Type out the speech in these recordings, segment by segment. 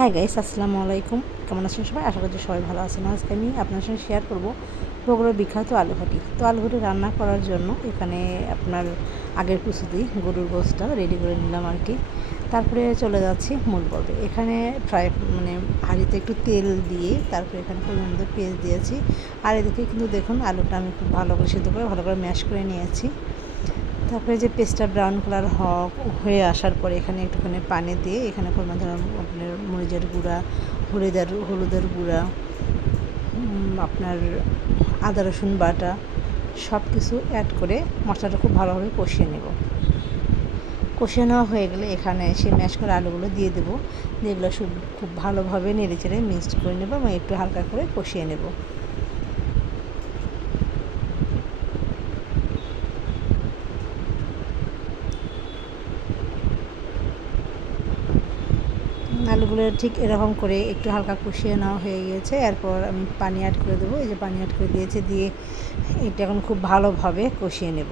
Hi guys আসসালামু আলাইকুম। কেমন আছেন সবাই? আশা করছি সবাই ভালো আছেন। আজকে আমি আপনার সঙ্গে শেয়ার করব বগুড়ার বিখ্যাত আলু ঘাটি তো আলু ঘাটি রান্না করার জন্য এখানে আপনার আগের প্রস্তুতি, গরুর গোসটা রেডি করে নিলাম আর কি। তারপরে চলে যাচ্ছি মূল পর্বে। এখানে ফ্রাই মানে হাঁড়িতে একটু তেল দিয়ে তারপরে এখানে পরিমাণ মতো পেঁয়াজ দিয়েছি। আর এদিকে কিন্তু দেখুন, আলুটা আমি খুব ভালো করে সিদ্ধ করে, ভালো করে ম্যাশ করে নিয়েছি। তারপরে যে পেস্টটা ব্রাউন কালার হক হয়ে আসার পরে এখানে একটুখানি পানি দিয়ে এখানে পরিমাণ ধরুন আপনার মরিচের গুঁড়া, হলুদের হলুদের গুঁড়া আপনার আদা, রসুন বাটা সব কিছু অ্যাড করে মশলাটা খুব ভালোভাবে কষিয়ে নেব। কষিয়ে নেওয়া হয়ে গেলে এখানে সে ম্যাশ করে আলুগুলো দিয়ে দেবো। যেগুলো সব খুব ভালোভাবে নেড়ে চেড়ে মিক্সড করে নেব এবং একটু হালকা করে কষিয়ে নেব। আলুগুলো ঠিক এরকম করে একটু হালকা কষিয়ে নেওয়া হয়ে গিয়েছে। এরপর আমি পানি অ্যাড করে দেবো। এই যে পানি অ্যাড করে দিয়েছে দিয়ে এটা এখন খুব ভালোভাবে কষিয়ে নেব।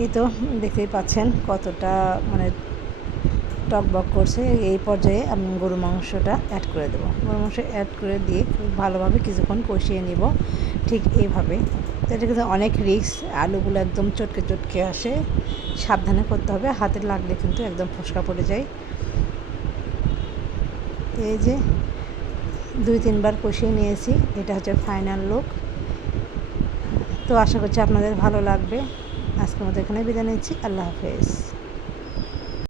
এই তো দেখতেই পাচ্ছেন কতটা মানে টক বক করছে, এই পর্যায়ে আমি গরু মাংসটা অ্যাড করে দেবো। গরু মাংস অ্যাড করে দিয়ে খুব ভালোভাবে কিছুক্ষণ কষিয়ে নিব, ঠিক এইভাবে। এটা কিন্তু অনেক রিক্স আলুগুলো একদম চটকে চটকে আসে। সাবধানে করতে হবে, হাতে লাগলে কিন্তু একদম ফসকা পড়ে যায়। এই যে দুই তিনবার কষিয়ে নিয়েছি, এটা হচ্ছে ফাইনাল লুক তো আশা করছি আপনাদের ভালো লাগবে। আজকের মতো এখানে বিদায় নিচ্ছি, আল্লাহ হাফেজ।